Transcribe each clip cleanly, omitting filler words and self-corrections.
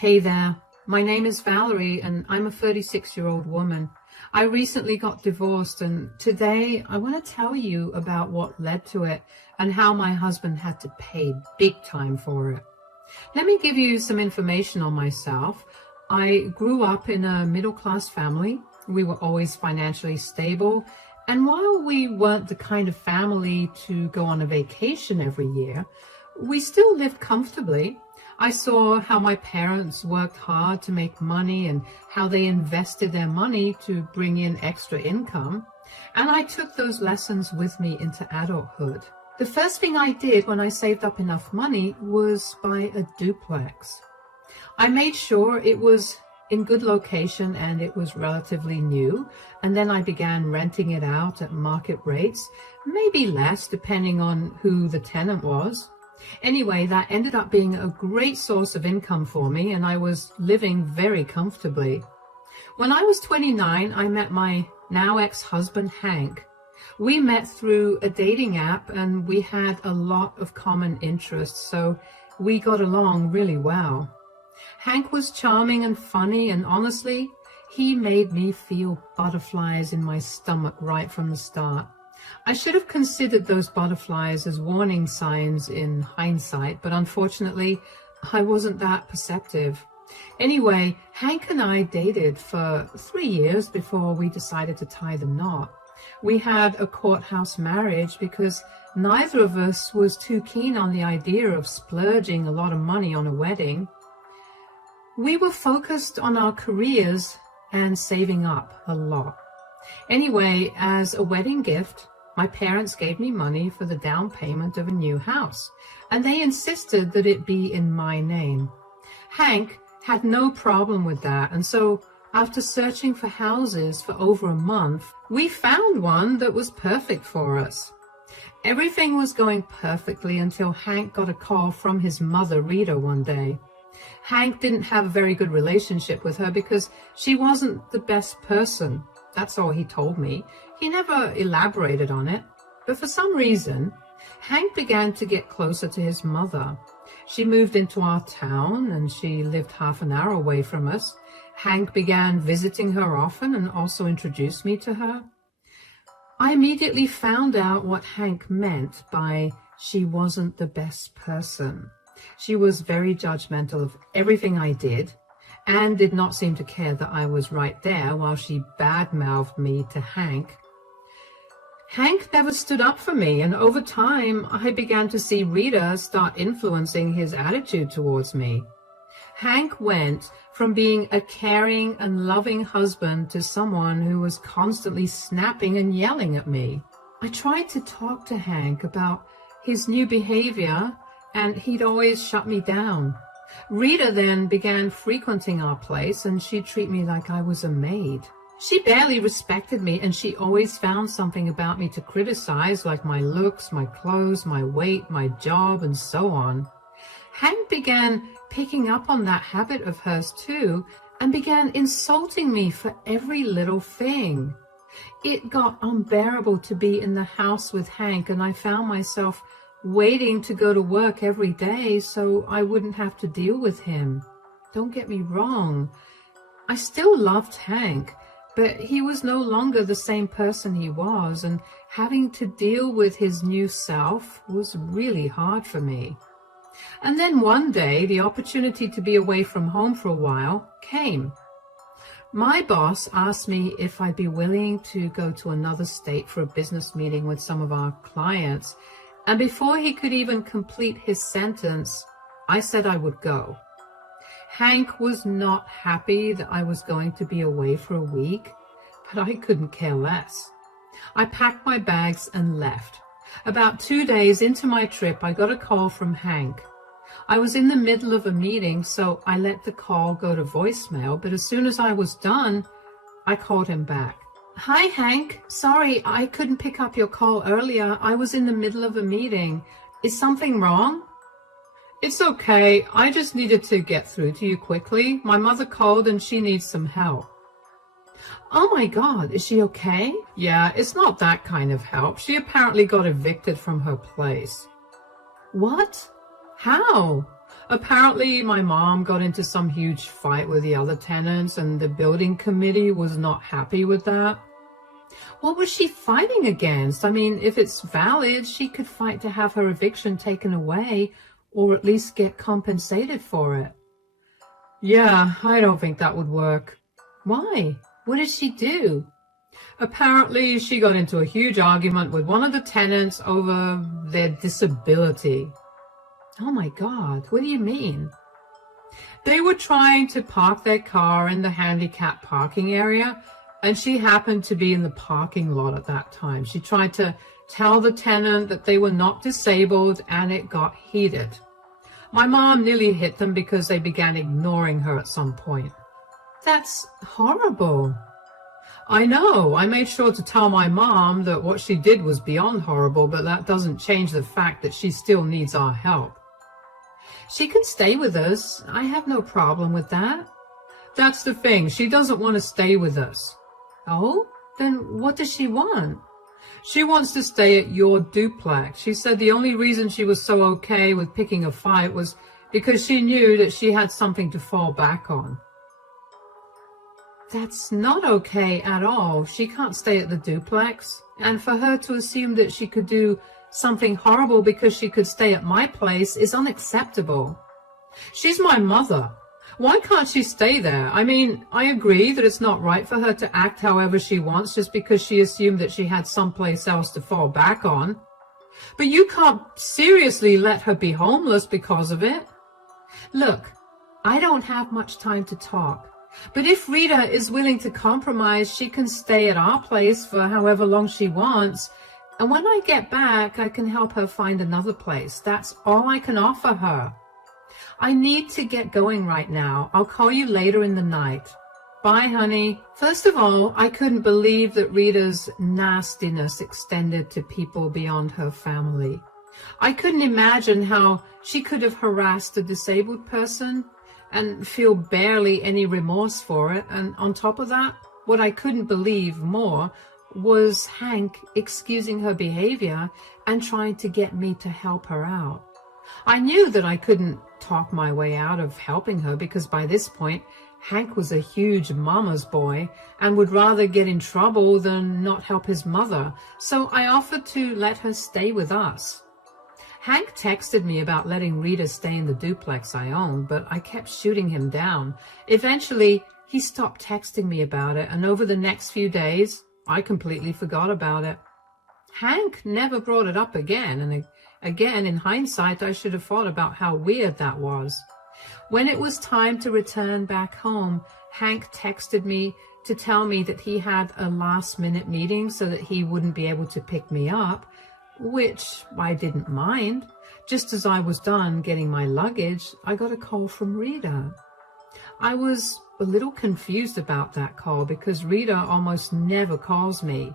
Hey there, my name is Valerie and I'm a 36-year-old woman. I recently got divorced and today I want to tell you about what led to it and how my husband had to pay big time for it. Let me give you some information on myself. I grew up in a middle-class family. We were always financially stable. And while we weren't the kind of family to go on a vacation every year, we still lived comfortably. I saw how my parents worked hard to make money and how they invested their money to bring in extra income. And I took those lessons with me into adulthood. The first thing I did when I saved up enough money was buy a duplex. I made sure it was in good location and it was relatively new, and then I began renting it out at market rates, maybe less depending on who the tenant was. Anyway, that ended up being a great source of income for me, and I was living very comfortably. When I was 29, I met my now ex-husband, Hank. We met through a dating app, and we had a lot of common interests, so we got along really well. Hank was charming and funny, and honestly, he made me feel butterflies in my stomach right from the start. I should have considered those butterflies as warning signs in hindsight, but unfortunately, I wasn't that perceptive. Anyway, Hank and I dated for 3 years before we decided to tie the knot. We had a courthouse marriage because neither of us was too keen on the idea of splurging a lot of money on a wedding. We were focused on our careers and saving up a lot. Anyway, as a wedding gift, my parents gave me money for the down payment of a new house, and they insisted that it be in my name. Hank had no problem with that, and so after searching for houses for over a month, we found one that was perfect for us. Everything was going perfectly until Hank got a call from his mother, Rita, one day. Hank didn't have a very good relationship with her because she wasn't the best person. That's all he told me. He never elaborated on it. But for some reason, Hank began to get closer to his mother. She moved into our town and she lived half an hour away from us. Hank began visiting her often and also introduced me to her. I immediately found out what Hank meant by she wasn't the best person. She was very judgmental of everything I did and did not seem to care that I was right there while she badmouthed me to Hank. Hank never stood up for me, and over time, I began to see Rita start influencing his attitude towards me. Hank went from being a caring and loving husband to someone who was constantly snapping and yelling at me. I tried to talk to Hank about his new behavior, and he'd always shut me down. Rita then began frequenting our place, and she'd treat me like I was a maid. She barely respected me, and she always found something about me to criticize, like my looks, my clothes, my weight, my job, and so on. Hank began picking up on that habit of hers too, and began insulting me for every little thing. It got unbearable to be in the house with Hank, and I found myself waiting to go to work every day so I wouldn't have to deal with him. Don't get me wrong, I still loved Hank, but he was no longer the same person he was, and having to deal with his new self was really hard for me. And then one day, the opportunity to be away from home for a while came. My boss asked me if I'd be willing to go to another state for a business meeting with some of our clients, and before he could even complete his sentence, I said I would go. Hank was not happy that I was going to be away for a week, but I couldn't care less. I packed my bags and left. About 2 days into my trip, I got a call from Hank. I was in the middle of a meeting, so I let the call go to voicemail, but as soon as I was done, I called him back. Hi, Hank. Sorry, I couldn't pick up your call earlier. I was in the middle of a meeting. Is something wrong? It's okay. I just needed to get through to you quickly. My mother called and she needs some help. Oh my God, is she okay? Yeah, it's not that kind of help. She apparently got evicted from her place. What? How? Apparently, my mom got into some huge fight with the other tenants, and the building committee was not happy with that. What was she fighting against? I mean, if it's valid, she could fight to have her eviction taken away, or at least get compensated for it. Yeah, I don't think that would work. Why? What did she do? Apparently, she got into a huge argument with one of the tenants over their disability. Oh my God, what do you mean? They were trying to park their car in the handicap parking area, and she happened to be in the parking lot at that time. She tried to tell the tenant that they were not disabled, and it got heated. My mom nearly hit them because they began ignoring her at some point. That's horrible. I know. I made sure to tell my mom that what she did was beyond horrible, but that doesn't change the fact that she still needs our help. She can stay with us. I have no problem with that. That's the thing. She doesn't want to stay with us. Oh? Then what does she want? She wants to stay at your duplex. She said the only reason she was so okay with picking a fight was because she knew that she had something to fall back on. That's not okay at all. She can't stay at the duplex. And for her to assume that she could do something horrible because she could stay at my place is unacceptable. She's my mother. Why can't she stay there? I mean, I agree that it's not right for her to act however she wants just because she assumed that she had someplace else to fall back on. But you can't seriously let her be homeless because of it. Look, I don't have much time to talk. But if Rita is willing to compromise, she can stay at our place for however long she wants. And when I get back, I can help her find another place. That's all I can offer her. I need to get going right now. I'll call you later in the night. Bye, honey. First of all, I couldn't believe that Rita's nastiness extended to people beyond her family. I couldn't imagine how she could have harassed a disabled person and feel barely any remorse for it. And on top of that, what I couldn't believe more was Hank excusing her behavior and trying to get me to help her out. I knew that I couldn't talk my way out of helping her because by this point, Hank was a huge mama's boy and would rather get in trouble than not help his mother. So I offered to let her stay with us. Hank texted me about letting Rita stay in the duplex I own, but I kept shooting him down. Eventually, he stopped texting me about it, and over the next few days, I completely forgot about it. Hank never brought it up again, and again, in hindsight, I should have thought about how weird that was. When it was time to return back home, Hank texted me to tell me that he had a last-minute meeting so that he wouldn't be able to pick me up, which I didn't mind. Just as I was done getting my luggage, I got a call from Rita. I was a little confused about that call because Rita almost never calls me.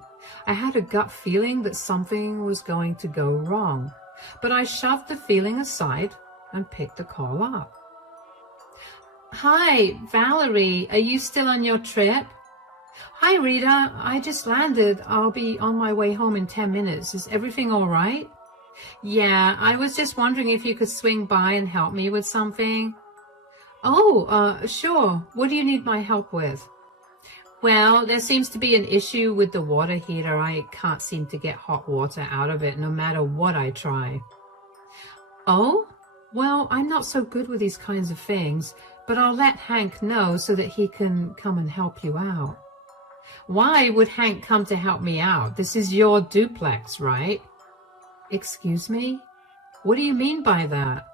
I had a gut feeling that something was going to go wrong, but I shoved the feeling aside and picked the call up. Hi, Valerie, are you still on your trip? Hi, Rita, I just landed. I'll be on my way home in 10 minutes. Is everything all right? Yeah, I was just wondering if you could swing by and help me with something. Oh, sure. What do you need my help with? Well, there seems to be an issue with the water heater. I can't seem to get hot water out of it no matter what I try. Oh? Well, I'm not so good with these kinds of things, but I'll let Hank know so that he can come and help you out. Why would Hank come to help me out? This is your duplex, right? Excuse me? What do you mean by that?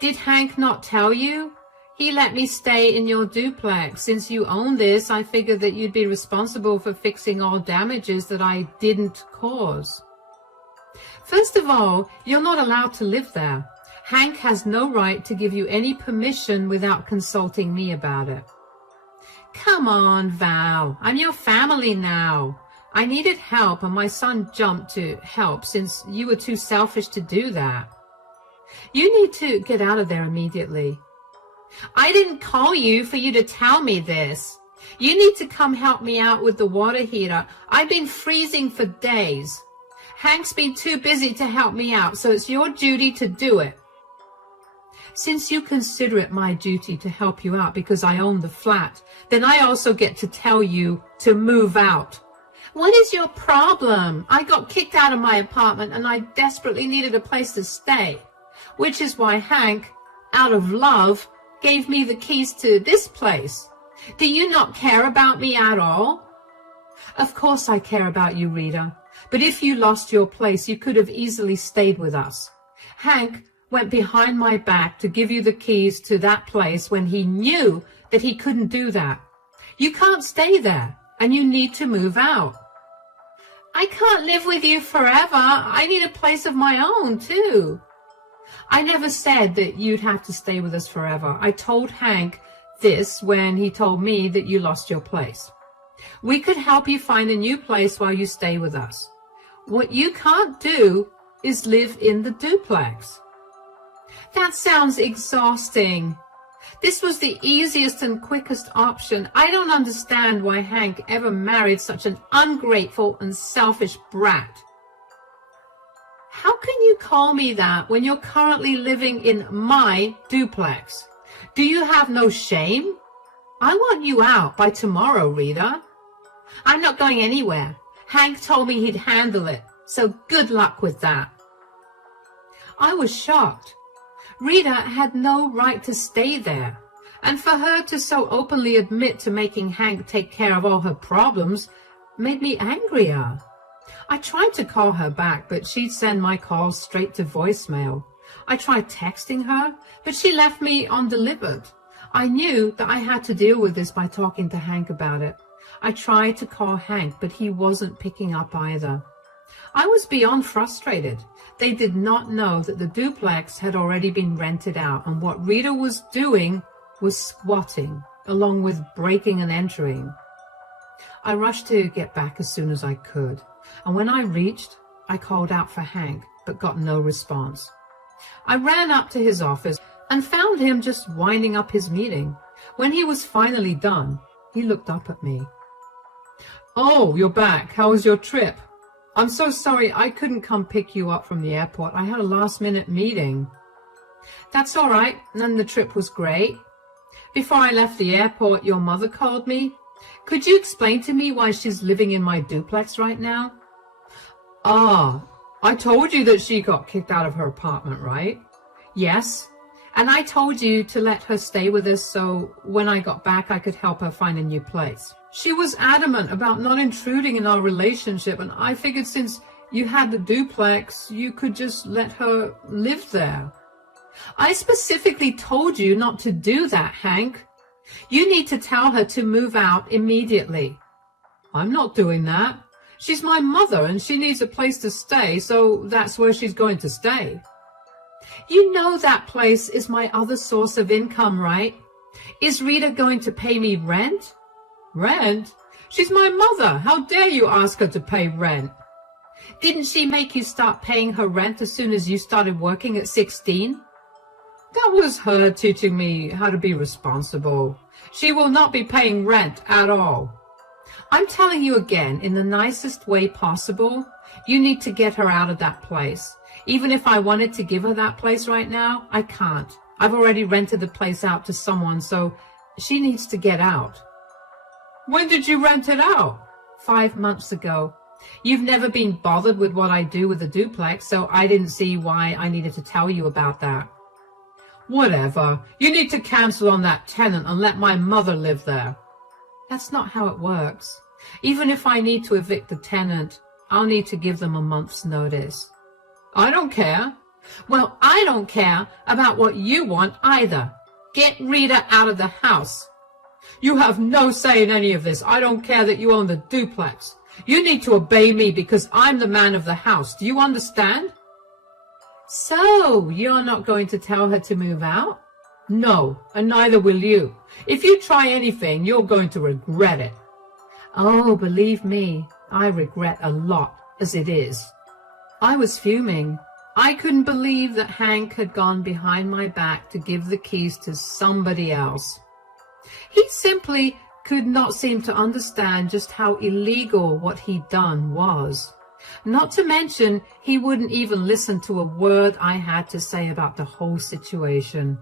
Did Hank not tell you? He let me stay in your duplex. Since you own this, I figured that you'd be responsible for fixing all damages that I didn't cause. First of all, you're not allowed to live there. Hank has no right to give you any permission without consulting me about it. Come on, Val. I'm your family now. I needed help and my son jumped to help since you were too selfish to do that. You need to get out of there immediately. I didn't call you for you to tell me this. You need to come help me out with the water heater. I've been freezing for days. Hank's been too busy to help me out, so it's your duty to do it. Since you consider it my duty to help you out because I own the flat, then I also get to tell you to move out. What is your problem? I got kicked out of my apartment and I desperately needed a place to stay, which is why Hank, out of love, gave me the keys to this place. Do you not care about me at all? Of course I care about you, Rita, but if you lost your place, you could have easily stayed with us. Hank went behind my back to give you the keys to that place when he knew that he couldn't do that. You can't stay there, and you need to move out. I can't live with you forever. I need a place of my own, too. I never said that you'd have to stay with us forever. I told Hank this when he told me that you lost your place. We could help you find a new place while you stay with us. What you can't do is live in the duplex. That sounds exhausting. This was the easiest and quickest option. I don't understand why Hank ever married such an ungrateful and selfish brat. How can you call me that when you're currently living in my duplex? Do you have no shame? I want you out by tomorrow, Rita. I'm not going anywhere. Hank told me he'd handle it, so good luck with that. I was shocked. Rita had no right to stay there, and for her to so openly admit to making Hank take care of all her problems made me angrier. I tried to call her back, but she'd send my calls straight to voicemail. I tried texting her, but she left me undelivered. I knew that I had to deal with this by talking to Hank about it. I tried to call Hank, but he wasn't picking up either. I was beyond frustrated. They did not know that the duplex had already been rented out, and what Rita was doing was squatting, along with breaking and entering. I rushed to get back as soon as I could, and when I reached, I called out for Hank, but got no response. I ran up to his office and found him just winding up his meeting. When he was finally done, he looked up at me. "Oh, you're back. How was your trip? I'm so sorry I couldn't come pick you up from the airport. I had a last-minute meeting." "That's all right, and the trip was great. Before I left the airport, your mother called me. Could you explain to me why she's living in my duplex right now?" "Ah, I told you that she got kicked out of her apartment, right?" "Yes, and I told you to let her stay with us so when I got back I could help her find a new place. She was adamant about not intruding in our relationship, and I figured since you had the duplex, you could just let her live there." "I specifically told you not to do that, Hank. You need to tell her to move out immediately." "I'm not doing that. She's my mother and she needs a place to stay, so that's where she's going to stay." "You know that place is my other source of income, right? Is Rita going to pay me rent?" "Rent? She's my mother. How dare you ask her to pay rent?" "Didn't she make you start paying her rent as soon as you started working at 16? "That was her teaching me how to be responsible. She will not be paying rent at all." "I'm telling you again, in the nicest way possible, you need to get her out of that place. Even if I wanted to give her that place right now, I can't. I've already rented the place out to someone, so she needs to get out." "When did you rent it out?" 5 months ago. You've never been bothered with what I do with the duplex, so I didn't see why I needed to tell you about that." "Whatever. You need to cancel on that tenant and let my mother live there." "That's not how it works. Even if I need to evict the tenant, I'll need to give them a month's notice." "I don't care." "Well, I don't care about what you want either. Get Rita out of the house." "You have no say in any of this. I don't care that you own the duplex. You need to obey me because I'm the man of the house. Do you understand?" "So, you're not going to tell her to move out?" "No, and neither will you. If you try anything, you're going to regret it." "Oh, believe me, I regret a lot as it is." I was fuming. I couldn't believe that Hank had gone behind my back to give the keys to somebody else. He simply could not seem to understand just how illegal what he'd done was. Not to mention, he wouldn't even listen to a word I had to say about the whole situation.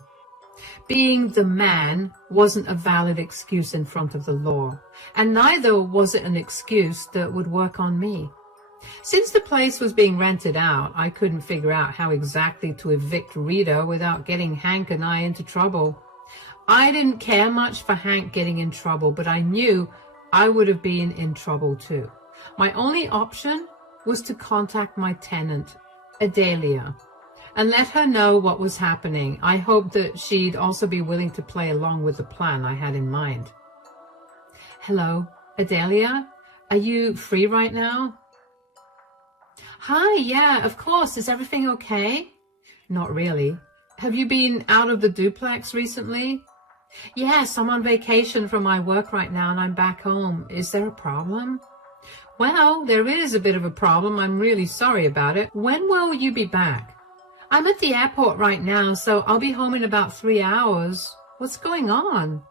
Being the man wasn't a valid excuse in front of the law, and neither was it an excuse that would work on me. Since the place was being rented out, I couldn't figure out how exactly to evict Rita without getting Hank and I into trouble. I didn't care much for Hank getting in trouble, but I knew I would have been in trouble too. My only option was to contact my tenant, Adelia, and let her know what was happening. I hoped that she'd also be willing to play along with the plan I had in mind. Hello, Adelia? Are you free right now? Hi, yeah, of course. Is everything okay? Not really. Have you been out of the duplex recently? Yes, I'm on vacation from my work right now and I'm back home. Is there a problem? Well, there is a bit of a problem. I'm really sorry about it. When will you be back? I'm at the airport right now, so I'll be home in about 3 hours. What's going on?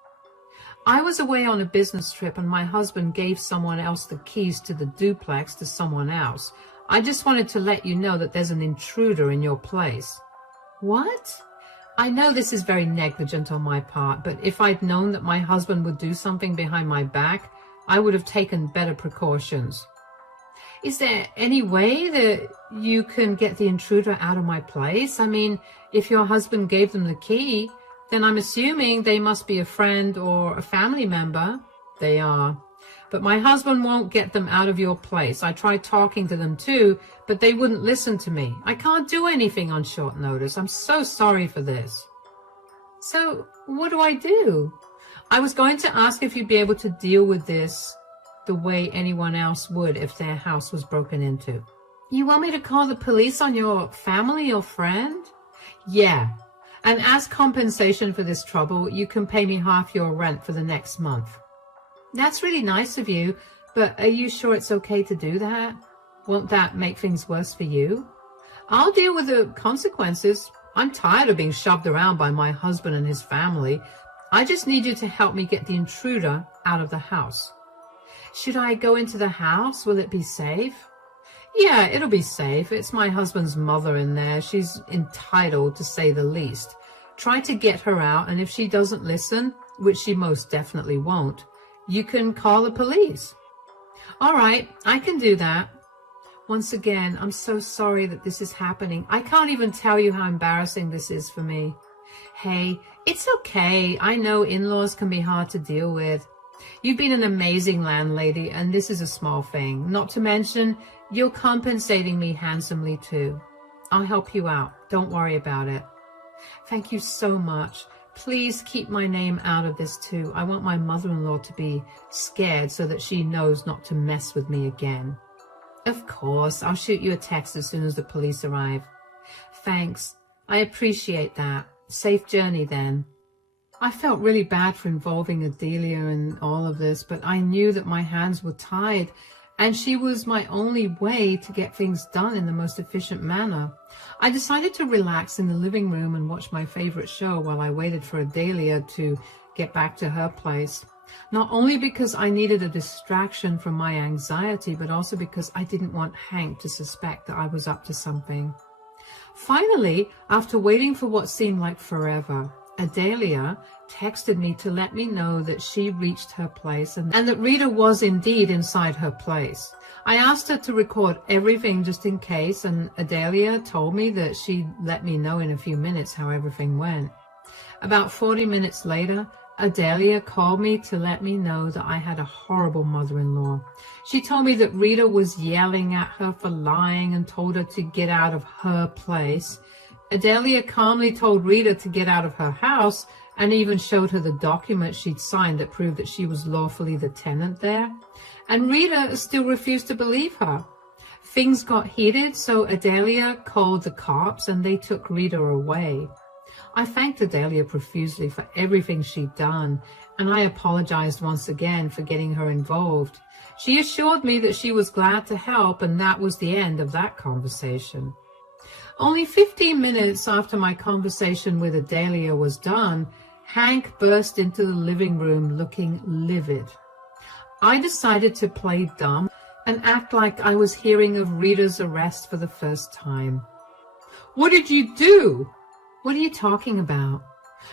I was away on a business trip and my husband gave someone else the keys to the duplex to someone else. I just wanted to let you know that there's an intruder in your place. What? I know this is very negligent on my part, but if I'd known that my husband would do something behind my back, I would have taken better precautions. Is there any way that you can get the intruder out of my place? I mean, if your husband gave them the key, then I'm assuming they must be a friend or a family member. They are. But my husband won't get them out of your place. I tried talking to them too, but they wouldn't listen to me. I can't do anything on short notice. I'm so sorry for this. So what do I do? I was going to ask if you'd be able to deal with this the way anyone else would if their house was broken into. You want me to call the police on your family or friend? Yeah. And as compensation for this trouble, you can pay me half your rent for the next month. That's really nice of you, but are you sure it's okay to do that? Won't that make things worse for you? I'll deal with the consequences. I'm tired of being shoved around by my husband and his family. I just need you to help me get the intruder out of the house. Should I go into the house? Will it be safe? Yeah, it'll be safe. It's my husband's mother in there. She's entitled, to say the least. Try to get her out, and if she doesn't listen, which she most definitely won't, you can call the police. All right, I can do that. Once again, I'm so sorry that this is happening. I can't even tell you how embarrassing this is for me. Hey, it's okay. I know in-laws can be hard to deal with. You've been an amazing landlady, and this is a small thing. Not to mention, you're compensating me handsomely too. I'll help you out. Don't worry about it. Thank you so much. Please keep my name out of this too. I want my mother-in-law to be scared so that she knows not to mess with me again. Of course, I'll shoot you a text as soon as the police arrive. Thanks. I appreciate that. Safe journey then. I felt really bad for involving Adelia in all of this, but I knew that my hands were tied and she was my only way to get things done in the most efficient manner. I decided to relax in the living room and watch my favorite show while I waited for Adelia to get back to her place. Not only because I needed a distraction from my anxiety, but also because I didn't want Hank to suspect that I was up to something. Finally, after waiting for what seemed like forever, Adelia texted me to let me know that she reached her place and that Rita was indeed inside her place. I asked her to record everything just in case, and Adelia told me that she'd let me know in a few minutes how everything went. About 40 minutes later, Adelia called me to let me know that I had a horrible mother-in-law. She told me that Rita was yelling at her for lying and told her to get out of her place. Adelia calmly told Rita to get out of her house and even showed her the document she'd signed that proved that she was lawfully the tenant there. And Rita still refused to believe her. Things got heated, so Adelia called the cops and they took Rita away. I thanked Adelia profusely for everything she'd done, and I apologized once again for getting her involved. She assured me that she was glad to help, and that was the end of that conversation. Only 15 minutes after my conversation with Adelia was done, Hank burst into the living room looking livid. I decided to play dumb and act like I was hearing of Rita's arrest for the first time. What did you do? What are you talking about?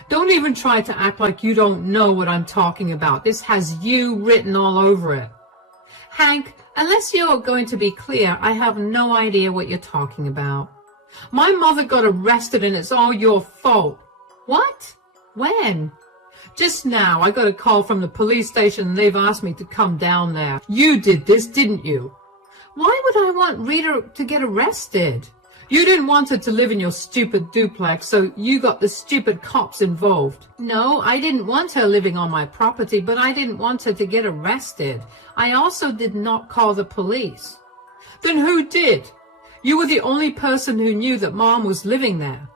Don't even try to act like you don't know what I'm talking about. This has you written all over it. Hank, unless you're going to be clear, I have no idea what you're talking about. My mother got arrested and it's all your fault. What? When? Just now. I got a call from the police station and they've asked me to come down there. You did this, didn't you? Why would I want Rita to get arrested? You didn't want her to live in your stupid duplex, so you got the stupid cops involved. No, I didn't want her living on my property, but I didn't want her to get arrested. I also did not call the police. Then who did? You were the only person who knew that Mom was living there.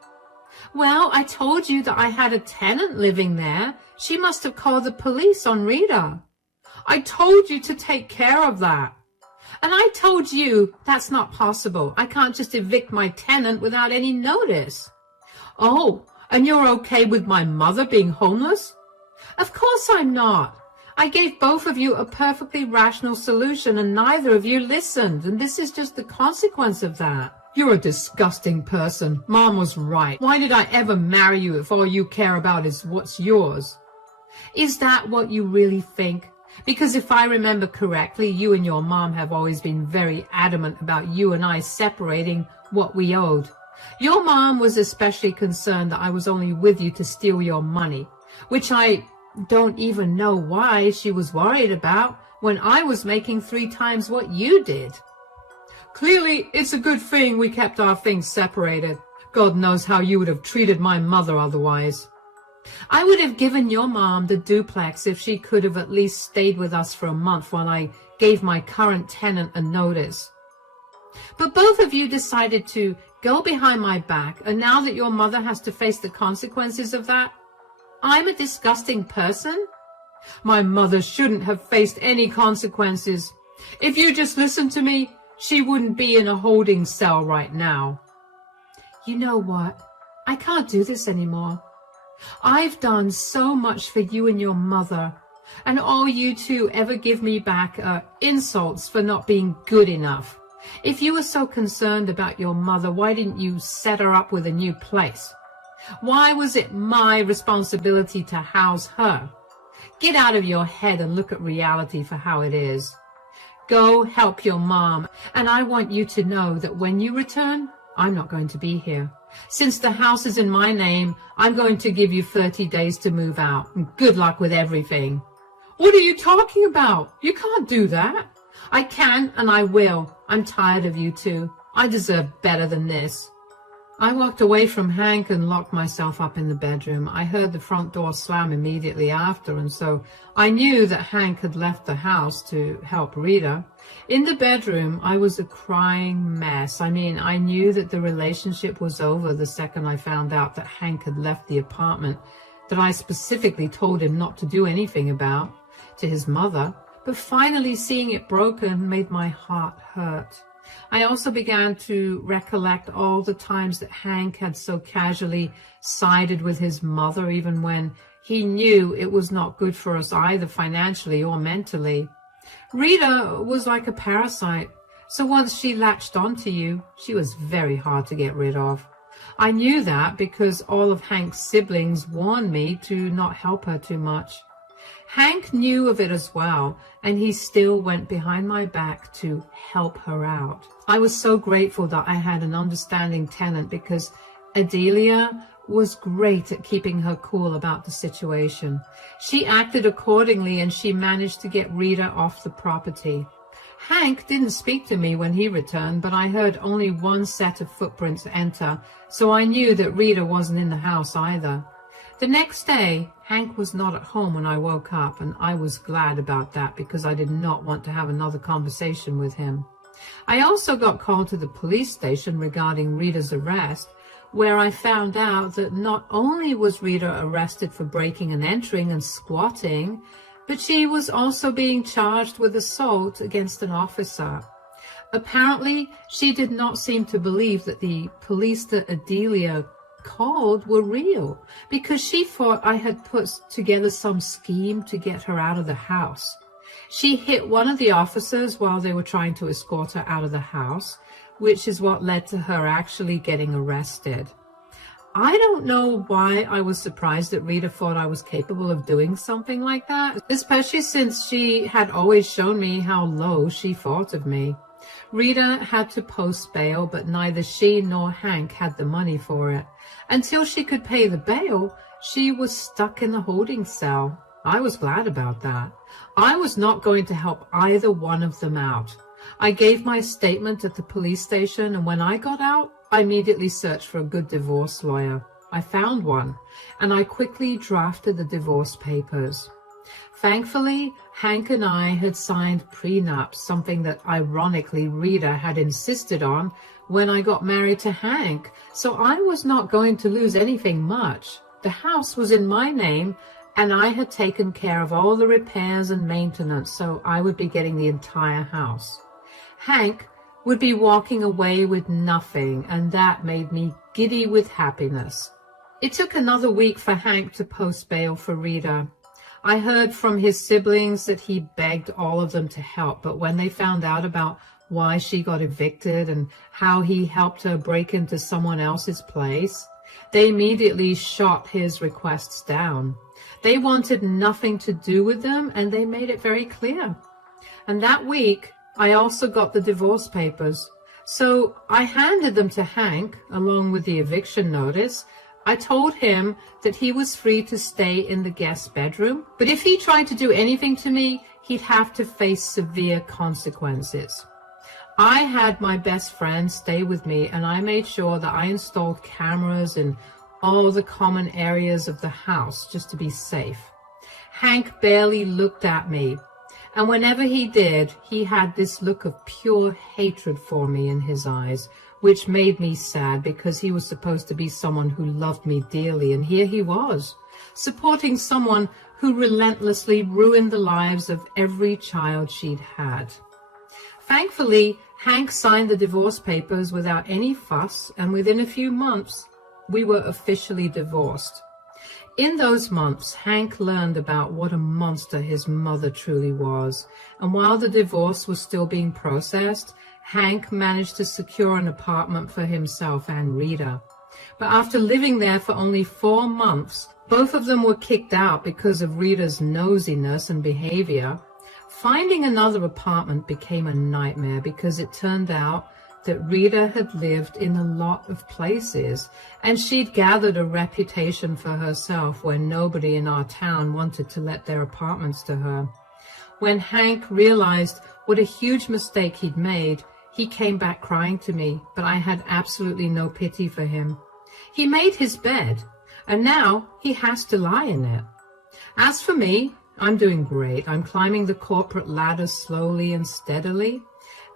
Well, I told you that I had a tenant living there. She must have called the police on Rita. I told you to take care of that. And I told you that's not possible. I can't just evict my tenant without any notice. Oh, and you're okay with my mother being homeless? Of course I'm not. I gave both of you a perfectly rational solution and neither of you listened, and this is just the consequence of that. You're a disgusting person. Mom was right. Why did I ever marry you if all you care about is what's yours? Is that what you really think? Because if I remember correctly, you and your mom have always been very adamant about you and I separating what we owed. Your mom was especially concerned that I was only with you to steal your money, which I don't even know why she was worried about when I was making 3 times what you did. Clearly, it's a good thing we kept our things separated. God knows how you would have treated my mother otherwise. I would have given your mom the duplex if she could have at least stayed with us for a month while I gave my current tenant a notice. But both of you decided to go behind my back, and now that your mother has to face the consequences of that, I'm a disgusting person? My mother shouldn't have faced any consequences. If you just listened to me, she wouldn't be in a holding cell right now. You know what? I can't do this anymore. I've done so much for you and your mother, and all you two ever give me back are insults for not being good enough. If you were so concerned about your mother, why didn't you set her up with a new place? Why was it my responsibility to house her? Get out of your head and look at reality for how it is. Go help your mom, and I want you to know that when you return, I'm not going to be here. Since the house is in my name, I'm going to give you 30 days to move out. And good luck with everything. What are you talking about? You can't do that. I can and I will. I'm tired of you two. I deserve better than this. I walked away from Hank and locked myself up in the bedroom. I heard the front door slam immediately after, and so I knew that Hank had left the house to help Rita. In the bedroom, I was a crying mess. I mean, I knew that the relationship was over the second I found out that Hank had left the apartment, that I specifically told him not to do anything about, to his mother. But finally seeing it broken made my heart hurt. I also began to recollect all the times that Hank had so casually sided with his mother, even when he knew it was not good for us either financially or mentally. Rita was like a parasite, so once she latched onto you, she was very hard to get rid of. I knew that because all of Hank's siblings warned me to not help her too much. Hank knew of it as well, and he still went behind my back to help her out. I was so grateful that I had an understanding tenant because Adelia was great at keeping her cool about the situation. She acted accordingly and she managed to get Rita off the property. Hank didn't speak to me when he returned, but I heard only one set of footprints enter, so I knew that Rita wasn't in the house either. The next day, Hank was not at home when I woke up, and I was glad about that because I did not want to have another conversation with him. I also got called to the police station regarding Rita's arrest, where I found out that not only was Rita arrested for breaking and entering and squatting, but she was also being charged with assault against an officer. Apparently, she did not seem to believe that the police that Adelia called were real, because she thought I had put together some scheme to get her out of the house. She hit one of the officers while they were trying to escort her out of the house, which is what led to her actually getting arrested. I don't know why I was surprised that Rita thought I was capable of doing something like that, especially since she had always shown me how low she thought of me. Rita had to post bail, but neither she nor Hank had the money for it. Until she could pay the bail, she was stuck in the holding cell. I was glad about that. I was not going to help either one of them out. I gave my statement at the police station, and when I got out, I immediately searched for a good divorce lawyer. I found one, and I quickly drafted the divorce papers. Thankfully, Hank and I had signed prenups, something that ironically Rita had insisted on when I got married to Hank, so I was not going to lose anything much. The house was in my name, and I had taken care of all the repairs and maintenance, so I would be getting the entire house. Hank would be walking away with nothing, and that made me giddy with happiness. It took another week for Hank to post bail for Rita. I heard from his siblings that he begged all of them to help, but when they found out about why she got evicted and how he helped her break into someone else's place, they immediately shot his requests down. They wanted nothing to do with them, and they made it very clear. And that week, I also got the divorce papers. So I handed them to Hank, along with the eviction notice. I told him that he was free to stay in the guest bedroom, but if he tried to do anything to me, he'd have to face severe consequences. I had my best friend stay with me, and I made sure that I installed cameras in all the common areas of the house just to be safe. Hank barely looked at me, and whenever he did, he had this look of pure hatred for me in his eyes, which made me sad because he was supposed to be someone who loved me dearly, and here he was, supporting someone who relentlessly ruined the lives of every child she'd had. Thankfully, Hank signed the divorce papers without any fuss, and within a few months, we were officially divorced. In those months, Hank learned about what a monster his mother truly was, and while the divorce was still being processed, Hank managed to secure an apartment for himself and Rita. But after living there for only 4 months, both of them were kicked out because of Rita's nosiness and behavior. Finding another apartment became a nightmare because it turned out that Rita had lived in a lot of places, and she'd gathered a reputation for herself where nobody in our town wanted to let their apartments to her. When Hank realized what a huge mistake he'd made, he came back crying to me, but I had absolutely no pity for him. He made his bed, and now he has to lie in it. As for me, I'm doing great. I'm climbing the corporate ladder slowly and steadily,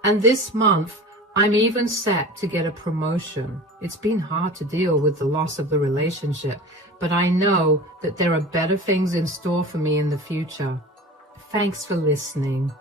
and this month, I'm even set to get a promotion. It's been hard to deal with the loss of the relationship, but I know that there are better things in store for me in the future. Thanks for listening.